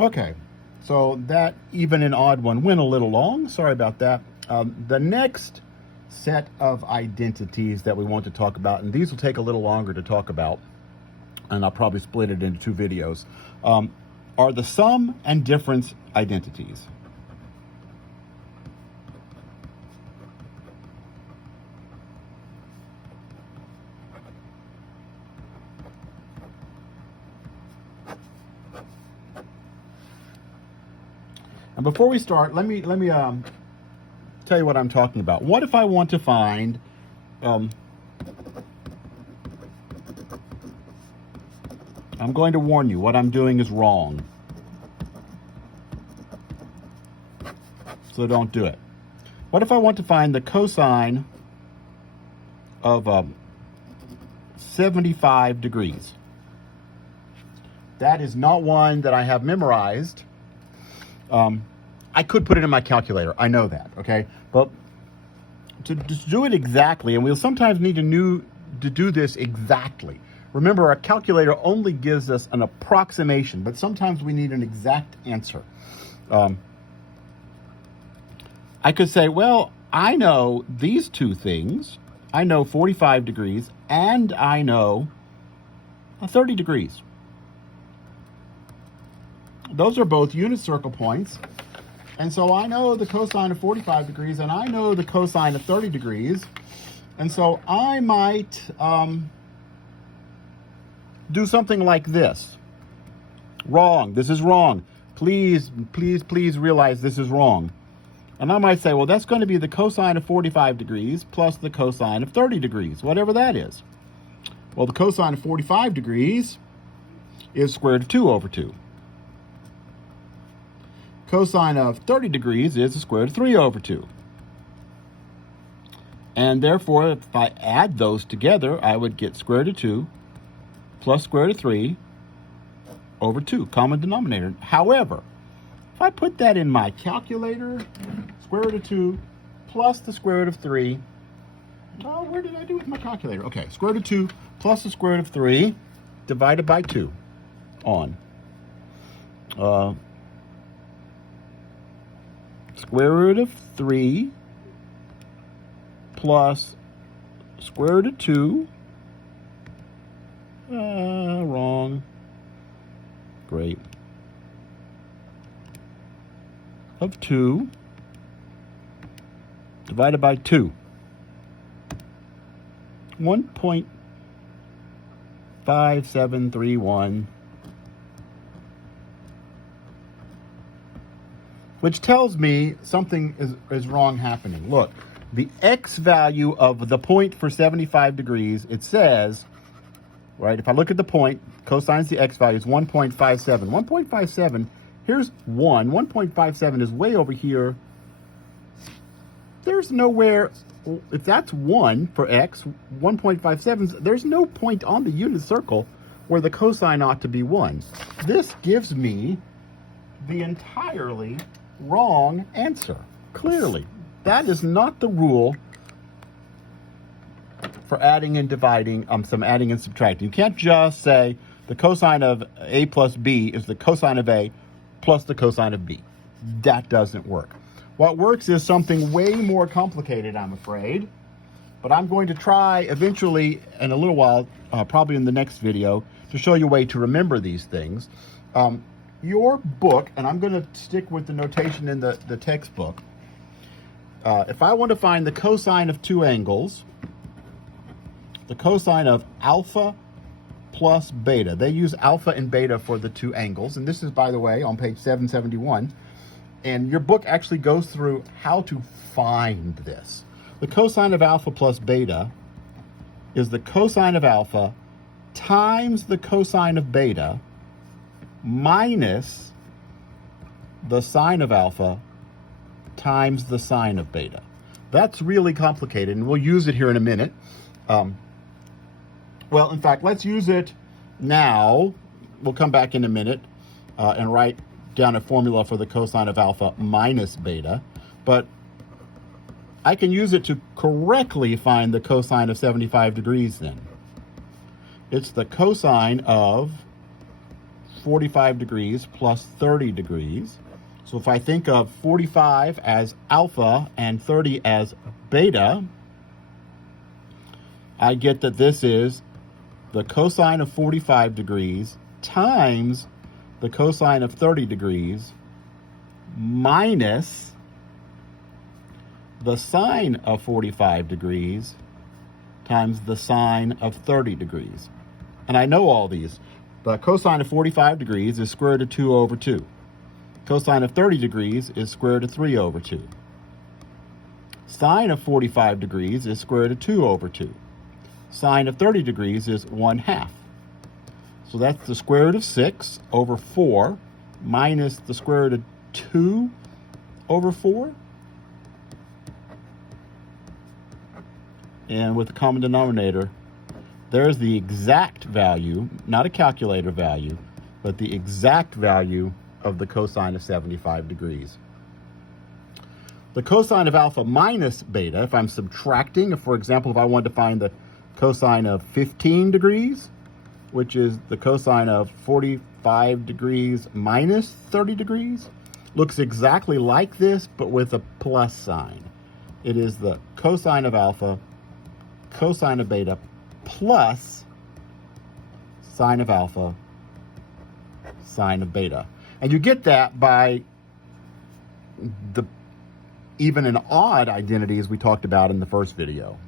Okay, so that even and odd one went a little long. Sorry about that. The next set of identities that we want to talk about, and these will take a little longer to talk about, and I'll probably split it into two videos, are the sum and difference identities. And before we start, let me tell you what I'm talking about. What if I want to find I'm going to warn you, what I'm doing is wrong. So don't do it. What if I want to find the cosine of 75 degrees? That is not one that I have memorized. I could put it in my calculator. I know that, okay? But to do it exactly, and we'll sometimes need to do this exactly. Remember, our calculator only gives us an approximation, but sometimes we need an exact answer. I could say, well, I know these two things. I know 45 degrees, and I know 30 degrees. Those are both unit circle points. And so I know the cosine of 45 degrees, and I know the cosine of 30 degrees. And so I might do something like this. Wrong. This is wrong. Please, please, please realize this is wrong. And I might say, well, that's going to be the cosine of 45 degrees plus the cosine of 30 degrees, whatever that is. Well, the cosine of 45 degrees is square root of 2 over 2. Cosine of 30 degrees is the square root of 3 over 2. And therefore, if I add those together, I would get square root of 2 plus square root of 3 over 2, common denominator. However, if I put that in my calculator, square root of 2 plus the square root of 3, oh, where did I do with my calculator? Okay, square root of 2 plus the square root of 3 divided by 2 on. Square root of 3 plus square root of 2. Wrong. Great. Of 2 divided by 2. 1.5731. Which tells me something is wrong happening. Look, the x value of the point for 75 degrees, it says, right, if I look at the point, cosine's the x value is 1.57. 1.57, here's 1. 1.57 is way over here. There's nowhere, if that's 1 for x, 1.57, there's no point on the unit circle where the cosine ought to be 1. This gives me the entirely wrong answer. Clearly, that is not the rule for adding and dividing, some adding and subtracting. You can't just say the cosine of a plus b is the cosine of a plus the cosine of b. That doesn't work. What works is something way more complicated, I'm afraid. But I'm going to try eventually, in a little while, probably in the next video, to show you a way to remember these things. Your book, and I'm going to stick with the notation in the textbook. If I want to find the cosine of two angles, the cosine of alpha plus beta. They use alpha and beta for the two angles. And this is, by the way, on page 771. And your book actually goes through how to find this. The cosine of alpha plus beta is the cosine of alpha times the cosine of beta minus the sine of alpha times the sine of beta. That's really complicated, and we'll use it here in a minute. Well, in fact, let's use it now. We'll come back in a minute and write down a formula for the cosine of alpha minus beta. But I can use it to correctly find the cosine of 75 degrees then. It's the cosine of 45 degrees plus 30 degrees. So if I think of 45 as alpha and 30 as beta, I get that this is the cosine of 45 degrees times the cosine of 30 degrees minus the sine of 45 degrees times the sine of 30 degrees. And I know all these. The cosine of 45 degrees is square root of 2 over 2. Cosine of 30 degrees is square root of 3 over 2. Sine of 45 degrees is square root of 2 over 2. Sine of 30 degrees is 1/2. So that's the square root of 6 over 4 minus the square root of 2 over 4. And with the common denominator, there's the exact value, not a calculator value, but the exact value of the cosine of 75 degrees. The cosine of alpha minus beta, if I'm subtracting, for example, if I wanted to find the cosine of 15 degrees, which is the cosine of 45 degrees minus 30 degrees, looks exactly like this, but with a plus sign. It is the cosine of alpha, cosine of beta, plus sine of alpha, sine of beta. And you get that by the even and odd identities we talked about in the first video.